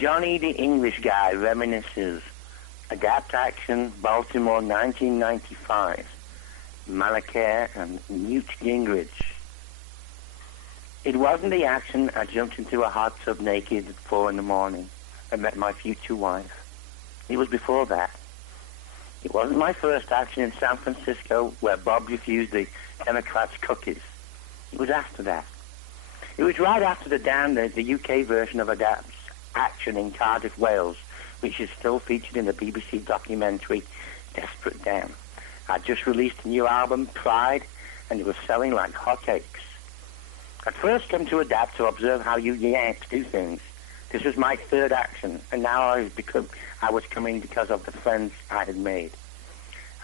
Johnny the English Guy reminisces. Adapt action, Baltimore, 1995. Malachi and Newt Gingrich. It wasn't the action I jumped into a hot tub naked at 4 in the morning and met my future wife. It was before that. It wasn't my first action in San Francisco where Bob refused the Democrats' cookies. It was after that. It was right after the UK version of Adapt's action in Cardiff, Wales, which is still featured in the BBC documentary Desperate Dan. I'd just released a new album, Pride, and it was selling like hotcakes. I'd first come to Adapt to observe how you Yanks do things. This was my third action, and now I was coming because of the friends I had made.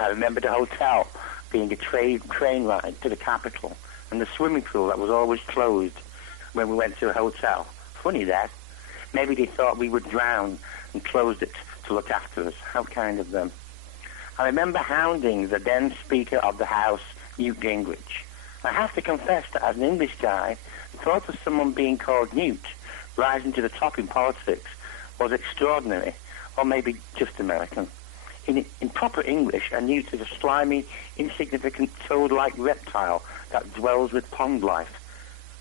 I remember the hotel being a train ride to the capital, and the swimming pool that was always closed when we went to a hotel. Funny that. Maybe they thought we would drown and closed it to look after us. How kind of them. I remember hounding the then Speaker of the House, Newt Gingrich. I have to confess that as an English guy, the thought of someone being called Newt rising to the top in politics was extraordinary, or maybe just American. In proper English, a newt is a slimy, insignificant toad-like reptile that dwells with pond life.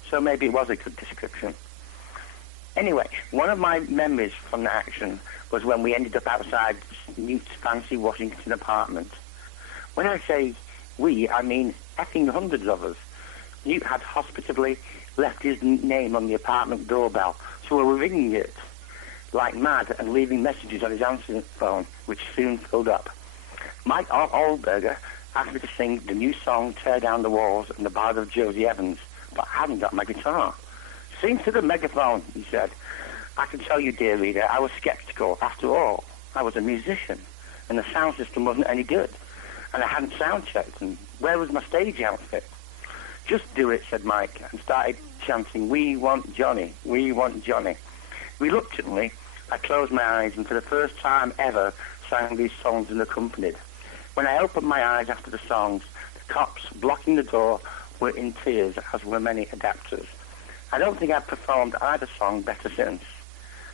So maybe it was a good description. Anyway, one of my memories from the action was when we ended up outside Newt's fancy Washington apartment. When I say we, I mean effing hundreds of us. Newt had hospitably left his name on the apartment doorbell, so we were ringing it like mad and leaving messages on his answering phone, which soon filled up. Mike Oldberger asked me to sing the new song Tear Down the Walls and the Ballad of Josie Evans, but I hadn't got my guitar. Sing to the megaphone, he said. I can tell you, dear reader, I was skeptical. After all, I was a musician, and the sound system wasn't any good, and I hadn't sound checked, and where was my stage outfit? Just do it, said Mike, and started chanting, "We want Johnny, we want Johnny." Reluctantly, I closed my eyes and for the first time ever sang these songs unaccompanied. When I opened my eyes after the songs, the cops blocking the door were in tears, as were many adapters. I don't think I've performed either song better since.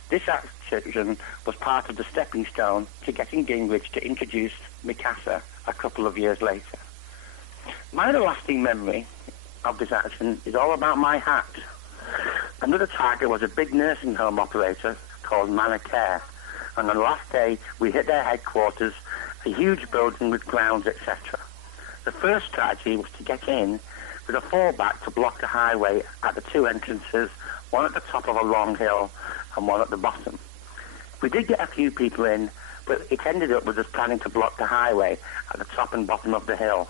This action was part of the stepping stone to getting Gingrich to introduce Mikasa a couple of years later. My other lasting memory of this action is all about my hat. Another target was a big nursing home operator called Malachi, and on the last day we hit their headquarters, a huge building with grounds, etc. The first strategy was to get in with a fallback to block the highway at the two entrances, one at the top of a long hill and one at the bottom. We did get a few people in, but it ended up with us planning to block the highway at the top and bottom of the hill.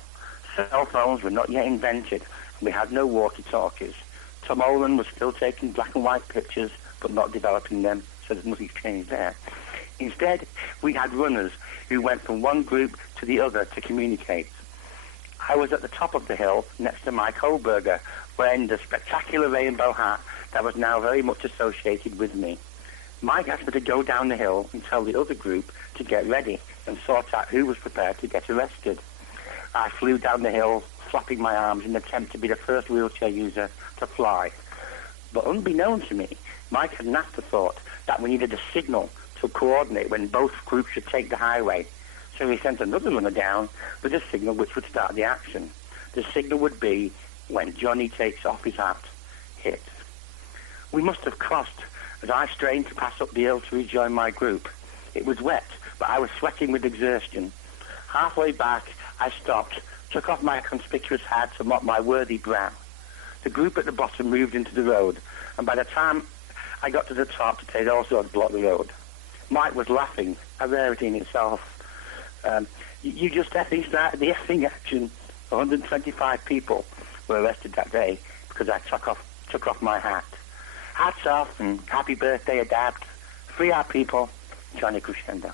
Cell phones were not yet invented, and we had no walkie-talkies. Tom Olin was still taking black and white pictures, but not developing them, so there's nothing changed there. Instead, we had runners who went from one group to the other to communicate. I was at the top of the hill next to Mike Holberger, wearing the spectacular rainbow hat that was now very much associated with me. Mike asked me to go down the hill and tell the other group to get ready and sort out who was prepared to get arrested. I flew down the hill, flapping my arms in an attempt to be the first wheelchair user to fly. But unbeknown to me, Mike had an afterthought that we needed a signal to coordinate when both groups should take the highway. So he sent another runner down with a signal which would start the action. The signal would be when Johnny takes off his hat. Hit. We must have crossed as I strained to pass up the hill to rejoin my group. It was wet, but I was sweating with exertion. Halfway back, I stopped, took off my conspicuous hat to mop my worthy brow. The group at the bottom moved into the road, and by the time I got to the top, they'd also blocked the road. Mike was laughing, a rarity in itself. You just effing started the effing action. 125 people were arrested that day because I took off my hat. Hats off and happy birthday, Adapt. Free our people, Johnny Crescendo.